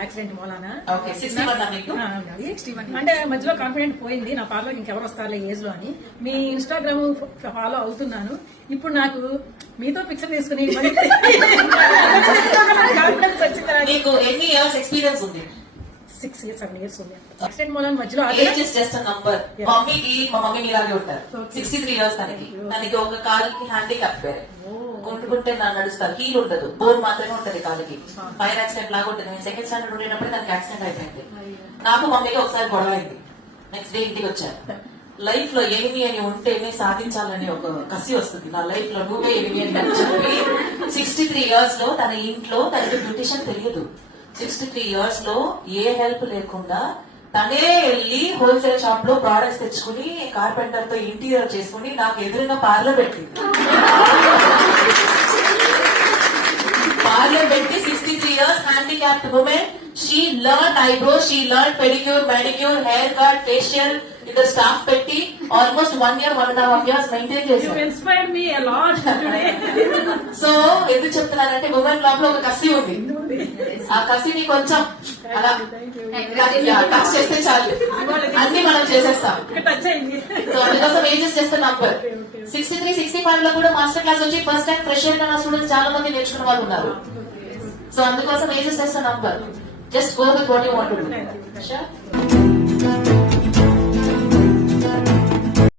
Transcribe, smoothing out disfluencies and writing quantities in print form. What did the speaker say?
Accident మూలాన మీకు అంటే మధ్యలో కాన్ఫిడెంట్ పోయింది. నా పార్లర్ ఇంకెవరు వస్తారులే ఏజ్ లో అని మీ ఇన్స్టాగ్రామ్ ఫాలో అవుతున్నాను. ఇప్పుడు నాకు మీతో పిక్చర్ తీసుకుని కాన్ఫిడెన్స్ వచ్చింది. మీకు ఎన్ని ఇయర్స్ ఎక్స్పీరియన్స్ ఉంది? 6 years 7 years ఉంది. యాక్సిడెంట్ మూలాన మధ్యలో ఏజ్ ఇస్ జస్ట్ నంబర్. మమ్మీకి మా మమ్మీ మీలాగే ఉంటారు. 63 ఇయర్స్ తనకి ఒక కాలుకి హ్యాండిక్యాప్ వేరే కొంటుకుంటే నా నడుస్తారు. హీల్ ఉండదు, బోన్ మాత్రమే ఉంటది కాలుకి. ఫైర్ యాక్సిడెంట్ లాగా ఉంటుంది. నేను సెకండ్ స్టాండర్డ్ ఉండేటప్పుడు దానికి యాక్సిడెంట్ అయిపోయింది. నాకు మమ్మీకి ఒకసారి గొడవ అయింది. నెక్స్ట్ డే ఇంటికి వచ్చాను. లైఫ్ లో ఏమి అని ఉంటేనే సాధించాలని ఒక కసి వస్తుంది. నా లైఫ్ లో నువ్వే ఏమి అని చెప్పి 63 ఇయర్స్ లో తన ఇంట్లో తనకి బ్యూటిషియన్ తెలియదు. 63 ఇయర్స్ లో ఏ హెల్ప్ లేకుండా తనే వెళ్లి హోల్సేల్ షాప్ లో ప్రోడక్ట్స్ తెచ్చుకుని కార్పెంటర్ తో ఇంటీరియర్ చేసుకుని నాకు ఎదురుగా పార్లర్ పెట్టింది. పార్లర్ పెట్టి 63 years handicapped woman. She learned eyebrows, she learned pedicure, manicure, haircut, facial. ఇక్కడ స్టాఫ్ పెట్టి ఆల్మోస్ట్ 1 year 1.5 years మెయింటైన్ చేశారు. You inspired me a lot today. So ఎందుకు చెప్తున్నానంటే ఉమెన్ లోపల ఒక కసి ఉంది. ఆ కసిని కొంచెం అలా టచ్ చేస్తే చాలు, అన్ని మనం చేసేస్తాం. సో అందుకోసం ఏజెస్ చేస్తే నంబర్ 63, 65 లో కూడా మాస్టర్ క్లాస్ వచ్చి ఫస్ట్ టైం ఫ్రెషర్ గా నా స్టూడెంట్స్ చాలా మంది నేర్చుకున్న వాళ్ళు ఉన్నారు. సో అందుకోసం ఏజెస్ చేస్తే number. Just go with what you want to do.